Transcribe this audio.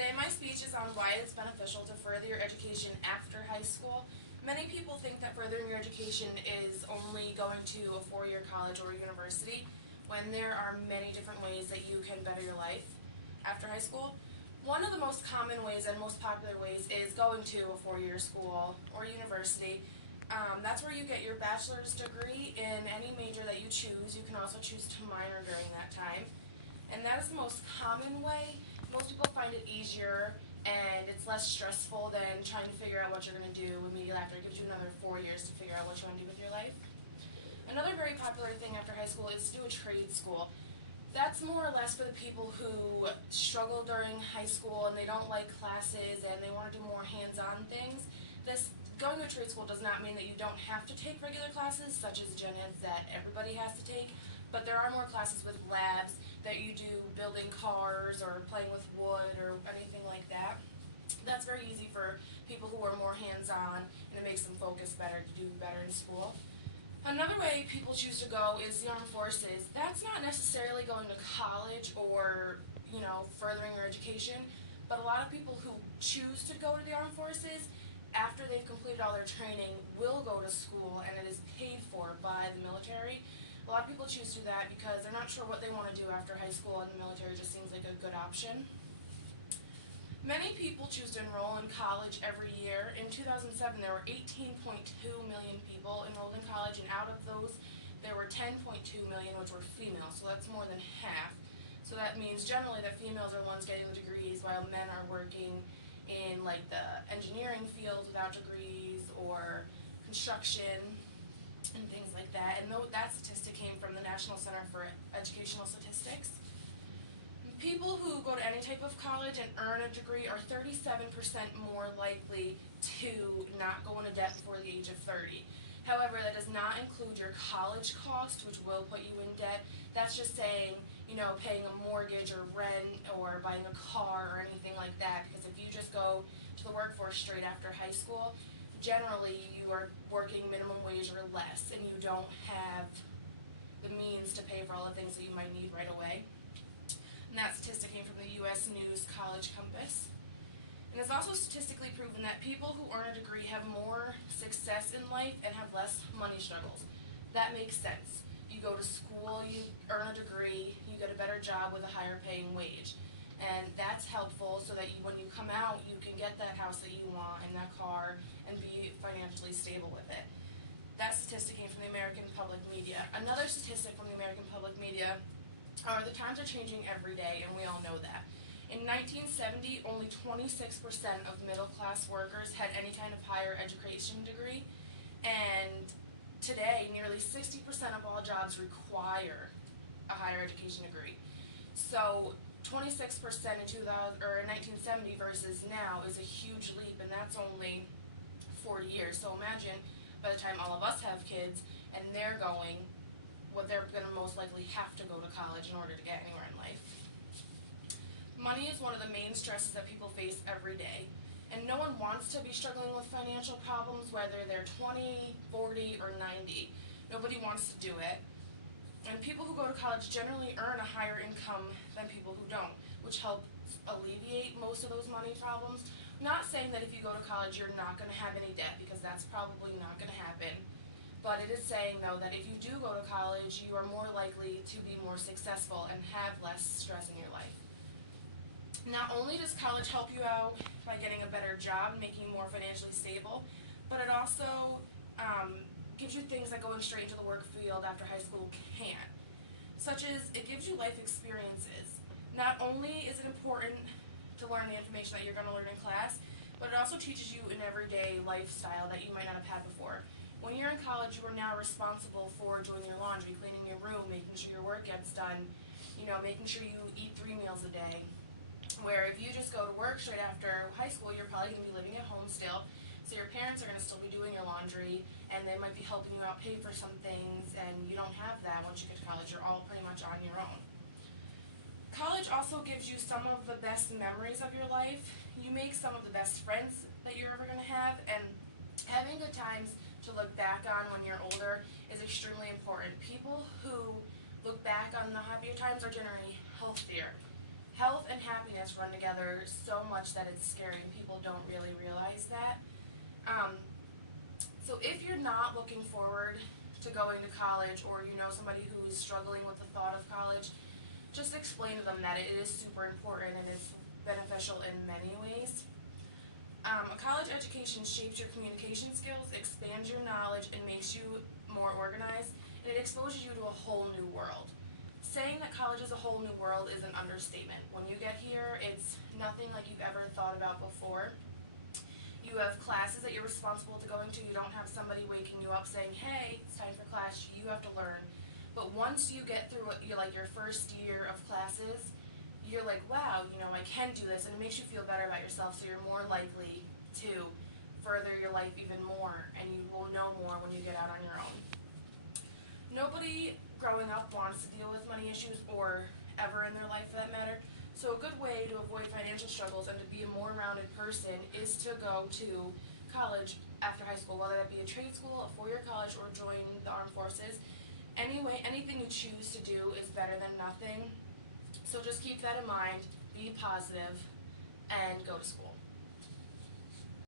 Today my speech is on why it's beneficial to further your education after high school. Many people think that furthering your education is only going to a four-year college or university, when there are many different ways that you can better your life after high school. One of the most common ways and most popular ways is going to a four-year school or university. That's where you get your bachelor's degree in any major that you choose. You can also choose to minor during that time. And that is the most common way. Most people find it easier and it's less stressful than trying to figure out what you're going to do immediately after. It gives you another 4 years to figure out what you want to do with your life. Another very popular thing after high school is to do a trade school. That's more or less for the people who struggle during high school and they don't like classes and they want to do more hands-on things. Going to a trade school does not mean that you don't have to take regular classes, such as gen eds that everybody has to take, but there are more classes with labs that you do building cars or playing with wood or anything like that. That's very easy for people who are more hands-on, and it makes them focus better to do better in school. Another way people choose to go is the armed forces. That's not necessarily going to college or, furthering your education, but a lot of people who choose to go to the armed forces after they've completed all their training will go to school, and it is paid for by the military. A lot of people choose to do that because they're not sure what they want to do after high school, and the military just seems like a good option. Many people choose to enroll in college every year. In 2007, there were 18.2 million people enrolled in college, and out of those, there were 10.2 million which were female, so that's more than half. So that means generally that females are the ones getting the degrees while men are working in like the engineering field without degrees or construction and things like that. And that statistic came from the National Center for Educational Statistics. People who go to any type of college and earn a degree are 37% more likely to not go into debt before the age of 30. However, that does not include your college cost, which will put you in debt. That's just saying, paying a mortgage or rent or buying a car or anything like that. Because if you just go to the workforce straight after high school, generally you are working minimum wage or less, and you don't have the means to pay for all the things that you might need right away. And that statistic came from the U.S. News College Compass. And it's also statistically proven that people who earn a degree have more success in life and have less money struggles. That makes sense. You go to school, you earn a degree, you get a better job with a higher paying wage. And that's helpful so that when you come out, you can get that house that you want and that car and be financially stable with it. That statistic came from the American Public Media. Another statistic from the American Public Media are the times are changing every day, and we all know that. In 1970, only 26% of middle-class workers had any kind of higher education degree, and today, nearly 60% of all jobs require a higher education degree. So 26% in 1970 versus now is a huge leap, and that's only 40 years. So imagine by the time all of us have kids and they're going, they're going to most likely have to go to college in order to get anywhere in life. Money is one of the main stresses that people face every day. And no one wants to be struggling with financial problems, whether they're 20, 40, or 90. Nobody wants to do it. And people who go to college generally earn a higher income than people who don't, which helps alleviate most of those money problems. Not saying that if you go to college you're not going to have any debt, because that's probably not going to happen. But it is saying, though, that if you do go to college, you are more likely to be more successful and have less stress in your life. Not only does college help you out by getting a better job, making you more financially stable, but it also gives you things that going straight into the work field after high school can't. Such as, it gives you life experiences. Not only is it important to learn the information that you're going to learn in class, but it also teaches you an everyday lifestyle that you might not have had before. When you're in college, you are now responsible for doing your laundry, cleaning your room, making sure your work gets done, making sure you eat 3 meals a day. Where if you just go to work straight after high school, you're probably going to be living at home still. So your parents are going to still be doing your laundry, and they might be helping you out pay for some things, and you don't have that once you get to college. You're all pretty much on your own. College also gives you some of the best memories of your life. You make some of the best friends that you're ever going to have, and having good times to look back on when you're older is extremely important. People who look back on the happier times are generally healthier, Health and happiness run together so much that it's scary, and people don't really realize that. So if you're not looking forward to going to college, or you know somebody who is struggling with the thought of college, just explain to them that it is super important and is beneficial in many ways. A college education shapes your communication skills, expands your knowledge, and makes you more organized, and it exposes you to a whole new world. Saying that college is a whole new world is an understatement. When you get here, it's nothing like you've ever thought about before. You have classes that you're responsible to going to. You don't have somebody waking you up saying, hey, it's time for class, you have to learn. But once you get through your first year of classes, you're like, wow, I can do this, and it makes you feel better about yourself, so you're more likely to further your life even more, and you will know more when you get out on your own. Nobody growing up wants to deal with money issues, or ever in their life for that matter. So a good way to avoid financial struggles and to be a more rounded person is to go to college after high school, whether that be a trade school, a four-year college, or join the armed forces. Anyway, anything you choose to do is better than nothing. So just keep that in mind, be positive, and go to school.